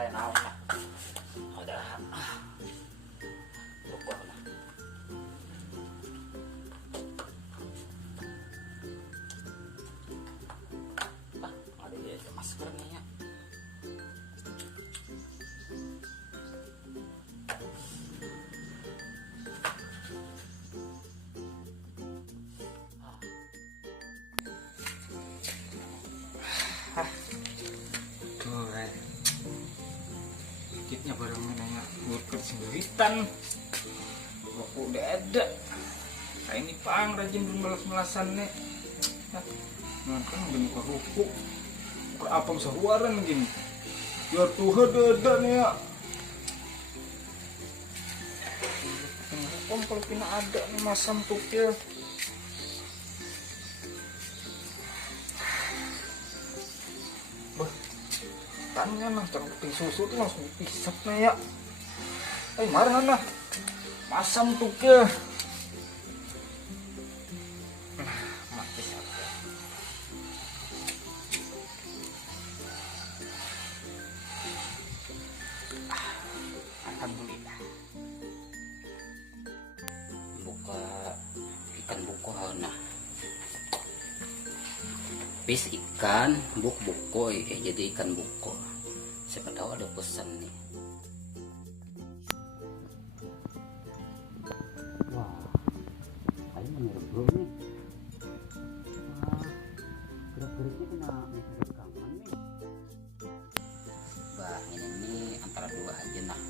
kayak naon lah. Udah. Buku lah. Ada ya maskernya ya. Dikitnya baru nanya burger sendiritan. Aku udah ada. Kayak ini pang rajin melas-melasan nih. Nah kan udah muka ruku. Apa bisa huaran gini? Biar tuh ada nih ya. Om kalau pina ada nih masam tukil. Tanya nah, jangan putih susu tuh langsung dipisap nah ya. Marah nah, masam tuh ke. Mati saja. Alhamdulillah. Buka ikan buko nah. Pis ikan buko jadi ikan buko. Siapa tahu ada pesan nih. Wah, saya menurut bro nih. Gerak-geriknya kena rekaman nih. Bah, ini antara dua aja nah.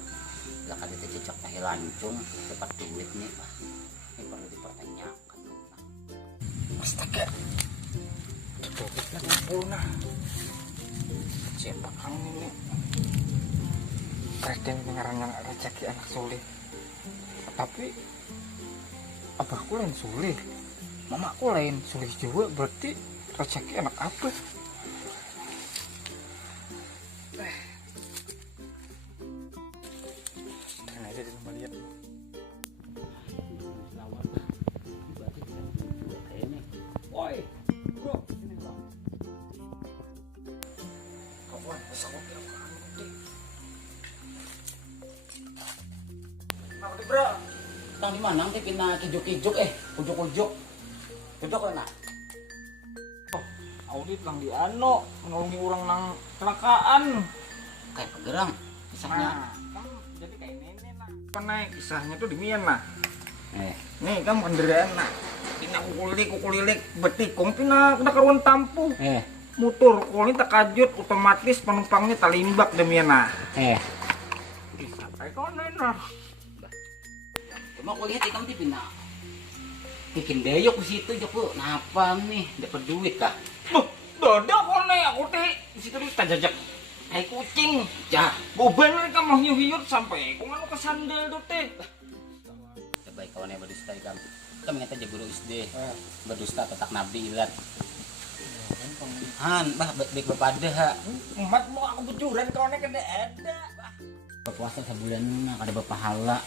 Belakang kita cocok pakai lancung, dapat duit nih. Bah, ini perlu dipertanyakan. Astaga. Tutup lagi pulna. Siapa kang ini? Presiden pengarang yang rezeki anak soleh. Tapi abahku lain soleh, mamaku lain soleh juga. Berarti rezeki anak apa? Dan aja di rumah lihat. Woi, bro, ini bro. Kawan, pesawat yang bro, tang di mana? Nanti pina kijuk-kijuk ujuk-ujuk. Duduk lah nak. Oh, audit lang di ano, menolongi orang nang kecelakaan. Kayak pegerang, kisahnya. Nah, kan jadi kayak nenek nak. Kan naik kisahnya tuh di mian lah. Nih kamu kendaraan nak. Pina kukulilik, betikung pina kena karuan tampu. Motor kuli takajut otomatis penumpangnya talimbak demian nah. Bisa kayak kau nenek. Cuma aku lihat ikam tipin na bikin deyok di situ joko napa nih dapat duit kah? Dodo kok nih aku teh di situ kita jajak kayak kucing jah boban mereka mau hiu-hiut sampai aku nganu kesandal tuh teh. Baik kawan yang berdusta ikam kita mengingat aja guru SD berdusta tetak nabi ilat han bah baik bapak ada emat mau aku becuran kawannya kena ada puasa sebulan ada berpahala.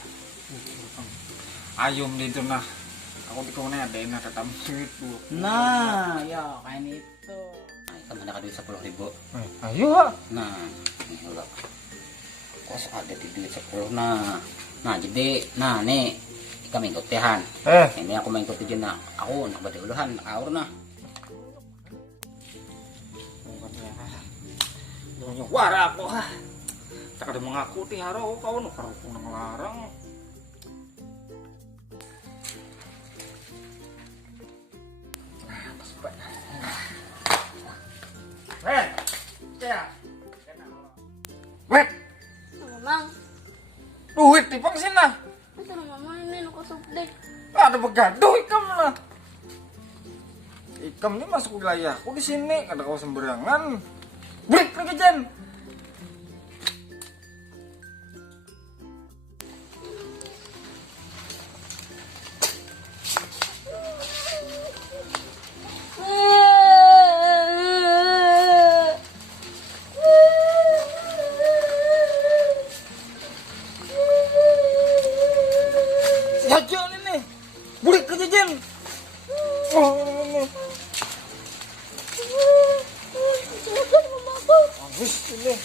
Ayum di itu nah, aku di kemana ada enak tetap itu. Nah, ya kain itu. Kamu ada duit 10.000. Ayo. Nah, ini enggak. Kos ada di duit 10 nah. Nah jadi, nah nih kami ikut tehan. Ini aku main ikut izin nah. Aku nak bati uluhan, aur nah. Wara aku ha. Tak ada mengaku tiharo kau nu karo ngelarang. Wet. Mang. Duit di pang sini lah. Itu mama ini nu kasubdek. Ada begaduh ikam lah. Ikam ini masuk wilayahku di sini, ada kau sembarangan. Brit lagi Jen. Jajan ini. Burik ke Jen. Oh, ini. Silakan mamaku. Habis ini.